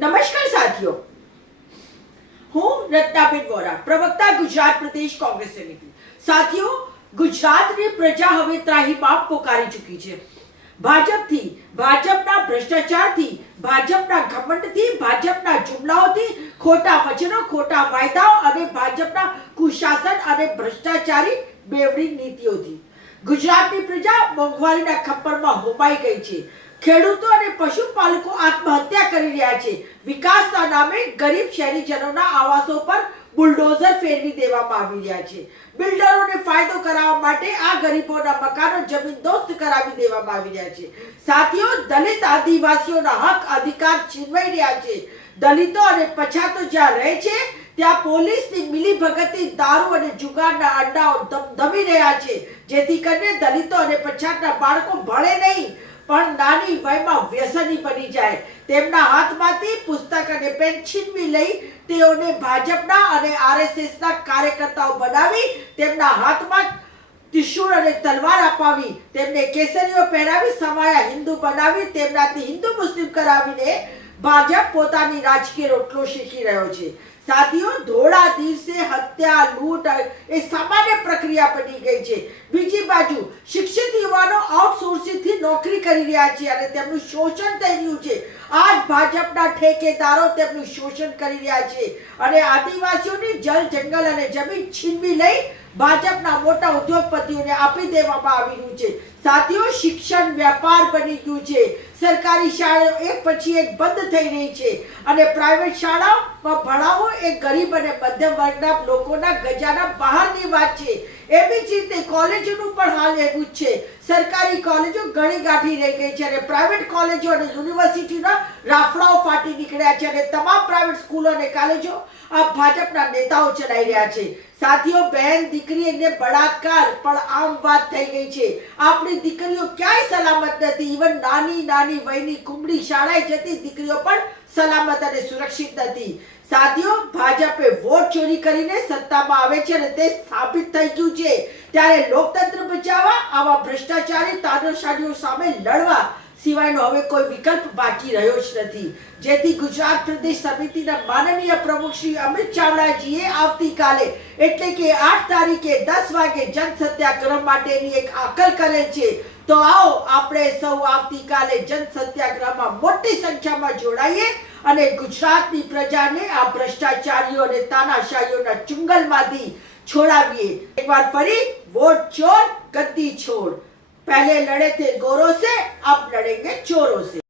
નમસ્કાર સાથીઓ, હું રત્નાબેન વોરા, પ્રવક્તા ગુજરાત પ્રદેશ કોંગ્રેસ સમિતિ. સાથીઓ, ગુજરાતની પ્રજા હવે ત્રાહિમામ પોકારી ચૂકી છે. ભાજપથી, ભાજપના ભ્રષ્ટાચારથી, ભાજપના ઘમંડથી, ભાજપના જુમલાઓથી, ખોટા વચનો, ખોટા વાયદાઓ અને ભાજપના કુશાસન અને ભ્રષ્ટાચારી બેવડી નીતિઓથી ગુજરાતની પ્રજા મોંઘવારીના ખપ્પરમાં હોમાઈ ગઈ છે. ખેડૂતો અને પશુપાલકો આત્મહત્યા કરી રહ્યા છે. વિકાસના નામે ગરીબ શહેરીજનોના આવાસો પર બુલડોઝર ફેરવી દેવામાં આવી રહ્યા છે. બિલ્ડરોને ફાયદો કરાવવા માટે આ ગરીબોના મકાનો જમીનદોસ્ત કરાવી દેવામાં આવી રહ્યા છે. સાથીઓ, દલિત આદિવાસીઓના હક અધિકાર છીનવાઈ રહ્યા છે. દલિતો અને પછાતો જ્યાં રહે છે ત્યાં પોલીસની મિલીભગતથી દારૂ અને જુગારના અડ્ડાઓ ધમધમી રહ્યા છે, જેથી કરીને દલિતો અને પછાતના બાળકો ભણે નહીં પણ નાની વયમાં વ્યસની બની જાય. તેમના હાથમાંથી પુસ્તક અને પેન છીનવી લઈ તેઓને ભાજપના અને આરએસએસના કાર્યકર્તાઓ બનાવી તેમના હાથમાં ત્રિશૂળ અને તલવાર અપાવી તેમને કેસરીઓ પહેરાવી સમાયા હિન્દુ બનાવી તેમનાથી હિન્દુ મુસ્લિમ કરાવીને ભાજપ પોતાની રાજકીય રોટલો શેકી રહ્યો છે. સાથીઓ, ધોળા દિવસે હત્યા, લૂંટ એ સામાન્ય પ્રક્રિયા બની ગઈ છે. બીજી બાજુ શિક્ષિત યુવાનો આઉટસોર્સિંગથી નોકરી કરી રહ્યા છે અને તેમનું શોષણ થઈ રહ્યું છે. આ જ ભાજપના ઠેકેદારો તેમનું શોષણ કરી રહ્યા છે અને આદિવાસીઓની જળ, જંગલ અને જમીન છીનવી લઈ ભાજપના મોટા ઉદ્યોગપતિઓને આપી દેવામાં આવી રહ્યું છે. સાથીઓ, શિક્ષણ વ્યાપાર બની ગયું છે. સરકારી શાળાઓ એક પછી એક બંધ થઈ રહી છે અને પ્રાઇવેટ શાળાઓમાં ભણાવવો એ ગરીબ અને મધ્યમ વર્ગના લોકોના ગજાના બહારની વાત છે. એવી જ રીતે કોલેજોનું પણ હાલ એવું જ છે. સરકારી કોલેજો ઘણી ગાંઠી રહી ગઈ છે અને પ્રાઇવેટ કોલેજો અને યુનિવર્સિટીના રાફડાઓ ફાટી નીકળ્યા છે અને તમામ પ્રાઇવેટ સ્કૂલો અને કોલેજો આ ભાજપના નેતાઓ ચલાવી રહ્યા છે. સાથીઓ, બહેન દીકરીને બળાત્કાર પણ આમ વાત થઈ ગઈ છે. આપણી દીકરીઓ ક્યાંય સલામત નથી. ઇવન નાની નાની વયની કુમળી શાળાએ જતી દીકરીઓ પણ સલામત અને સુરક્ષિત નથી. સાથીઓ, ભાજપે વોટ ચોરી કરીને સત્તામાં આવે છે અને તે સાબિત થઈ ગયું છે. ત્યારે લોકતંત્ર બચાવવા આવા ભ્રષ્ટાચારી તાનાશાહીઓ સામે લડવા સિવાયનો હવે કોઈ વિકલ્પ બાકી રહ્યો જ નથી. જેથી ગુજરાત પ્રદેશ સમિતિના માનનીય પ્રમુખ શ્રી અમિત ચાવડાજીએ આવતીકાલે એટલે કે 8 તારીખે 10 વાગે જન સત્યાગ્રહ માટેની એક આકલ કરેલ છે. તો આવો આપણે સૌ આવતીકાલે જન સત્યાગ્રહમાં મોટી સંખ્યામાં જોડાઈએ અને ગુજરાતની પ્રજાને આ ભ્રષ્ટાચારીઓ અને તાનાશાહીઓના ચુંગલમાંથી છોડાવીએ. એકવાર ફરી વોટ ચોર ગદ્દી છોડ. पहले लड़े थे गोरों से, अब लड़ेंगे चोरों से.